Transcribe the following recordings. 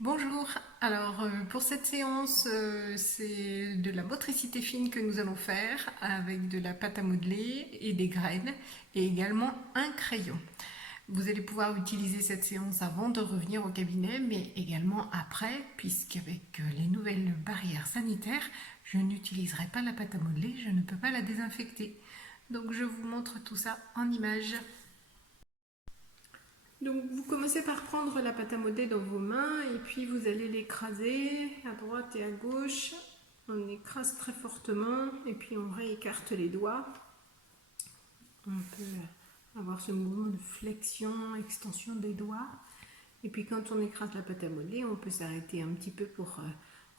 Bonjour, alors pour cette séance, c'est de la motricité fine que nous allons faire avec de la pâte à modeler et des graines et également un crayon. Vous allez pouvoir utiliser cette séance avant de revenir au cabinet, mais également après, puisqu'avec les nouvelles barrières sanitaires, je n'utiliserai pas la pâte à modeler, je ne peux pas la désinfecter. Donc je vous montre tout ça en images. Donc vous commencez par prendre la pâte à modeler dans vos mains et puis vous allez l'écraser à droite et à gauche. On écrase très fortement et puis on réécarte les doigts. On peut avoir ce mouvement de flexion, extension des doigts. Et puis quand on écrase la pâte à modeler, on peut s'arrêter un petit peu pour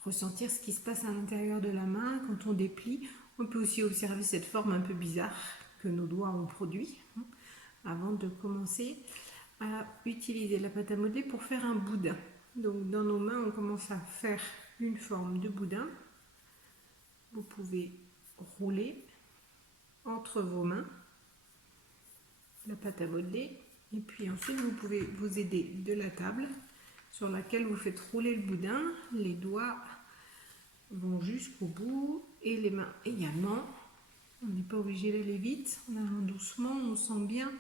ressentir ce qui se passe à l'intérieur de la main. Quand on déplie, on peut aussi observer cette forme un peu bizarre que nos doigts ont produit avant de commencer à utiliser la pâte à modeler pour faire un boudin. Donc dans nos mains, on commence à faire une forme de boudin. Vous pouvez rouler entre vos mains la pâte à modeler et puis ensuite vous pouvez vous aider de la table sur laquelle vous faites rouler le boudin. Les doigts vont jusqu'au bout et les mains également. On n'est pas obligé d'aller vite, on allant doucement, on sent bien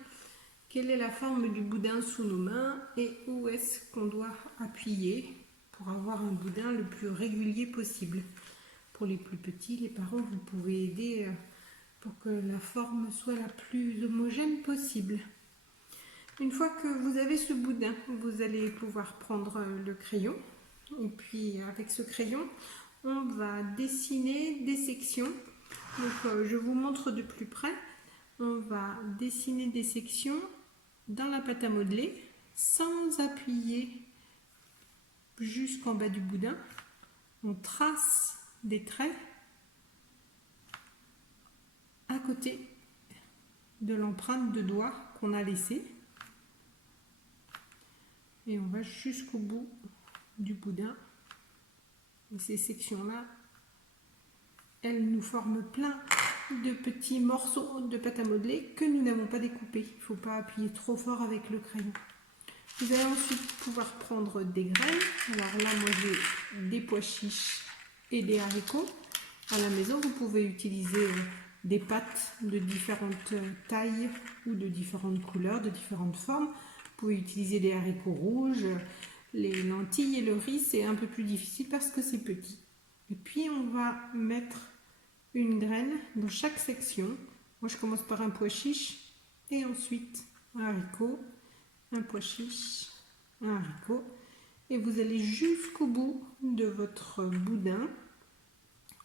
quelle est la forme du boudin sous nos mains et où est-ce qu'on doit appuyer pour avoir un boudin le plus régulier possible. Pour les plus petits, les parents, vous pouvez aider pour que la forme soit la plus homogène possible. Une fois que vous avez ce boudin, vous allez pouvoir prendre le crayon et puis avec ce crayon, on va dessiner des sections. Donc je vous montre de plus près. On va dessiner des sections dans la pâte à modeler sans appuyer jusqu'en bas du boudin. On trace des traits à côté de l'empreinte de doigt qu'on a laissée et on va jusqu'au bout du boudin. Et ces sections-là, elles nous forment plein de petits morceaux de pâte à modeler que nous n'avons pas découpés. Il ne faut pas appuyer trop fort avec le crayon. Vous allez ensuite pouvoir prendre des graines. Alors là, moi j'ai des pois chiches et des haricots. À la maison, vous pouvez utiliser des pâtes de différentes tailles ou de différentes couleurs, de différentes formes. Vous pouvez utiliser des haricots rouges. Les lentilles et le riz, c'est un peu plus difficile parce que c'est petit. Et puis, on va mettre une graine dans chaque section. Moi, je commence par un pois chiche et ensuite un haricot, un pois chiche, un haricot. Et vous allez jusqu'au bout de votre boudin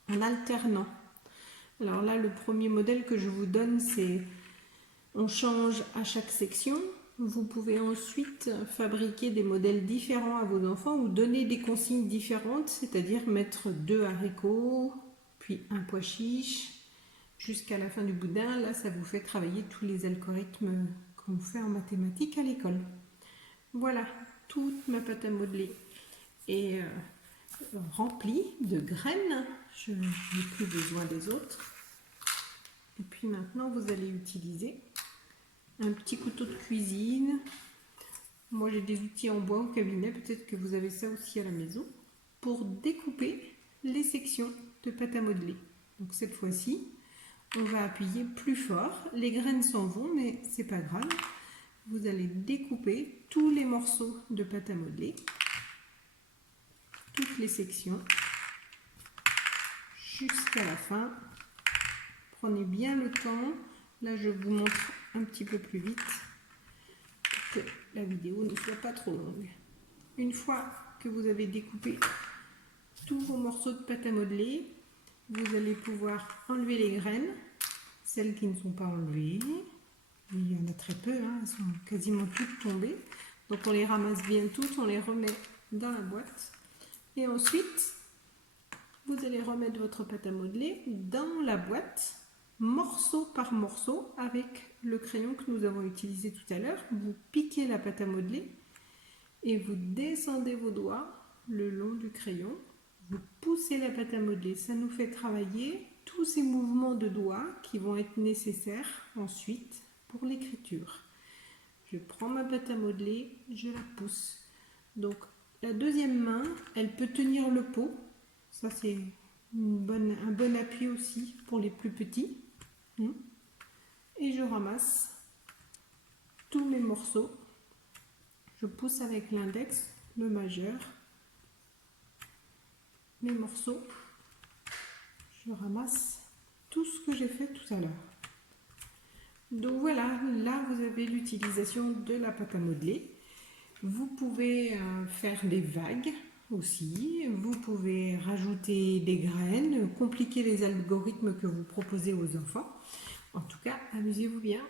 en alternant. Alors là, le premier modèle que je vous donne, c'est on change à chaque section. Vous pouvez ensuite fabriquer des modèles différents à vos enfants ou donner des consignes différentes, c'est-à-dire mettre 2 haricots, puis un pois chiche, jusqu'à la fin du boudin. Là, ça vous fait travailler tous les algorithmes qu'on fait en mathématiques à l'école. Voilà, toute ma pâte à modeler est remplie de graines. Je n'ai plus besoin des autres. Et puis maintenant, vous allez utiliser un petit couteau de cuisine. Moi, j'ai des outils en bois au cabinet. Peut-être que vous avez ça aussi à la maison. Pour découper les sections de pâte à modeler. Donc cette fois-ci, on va appuyer plus fort. Les graines s'en vont, mais c'est pas grave. Vous allez découper tous les morceaux de pâte à modeler, toutes les sections, jusqu'à la fin. Prenez bien le temps. Là, je vous montre un petit peu plus vite pour que la vidéo ne soit pas trop longue. Une fois que vous avez découpé tous vos morceaux de pâte à modeler, vous allez pouvoir enlever les graines, celles qui ne sont pas enlevées. Il y en a très peu, hein, elles sont quasiment toutes tombées. Donc on les ramasse bien toutes, on les remet dans la boîte. Et ensuite, vous allez remettre votre pâte à modeler dans la boîte, morceau par morceau, avec le crayon que nous avons utilisé tout à l'heure. Vous piquez la pâte à modeler et vous descendez vos doigts le long du crayon. Vous poussez la pâte à modeler. Ça nous fait travailler tous ces mouvements de doigts qui vont être nécessaires ensuite pour l'écriture. Je prends ma pâte à modeler, je la pousse. Donc La deuxième main, elle peut tenir le pot. Ça, c'est un bon appui aussi pour les plus petits. Et je ramasse tous mes morceaux. Je pousse avec l'index, le majeur, mes morceaux. Je ramasse tout ce que j'ai fait tout à l'heure. Donc voilà, là vous avez l'utilisation de la pâte à modeler. Vous pouvez faire des vagues aussi, vous pouvez rajouter des graines, compliquer les algorithmes que vous proposez aux enfants. En tout cas, amusez-vous bien.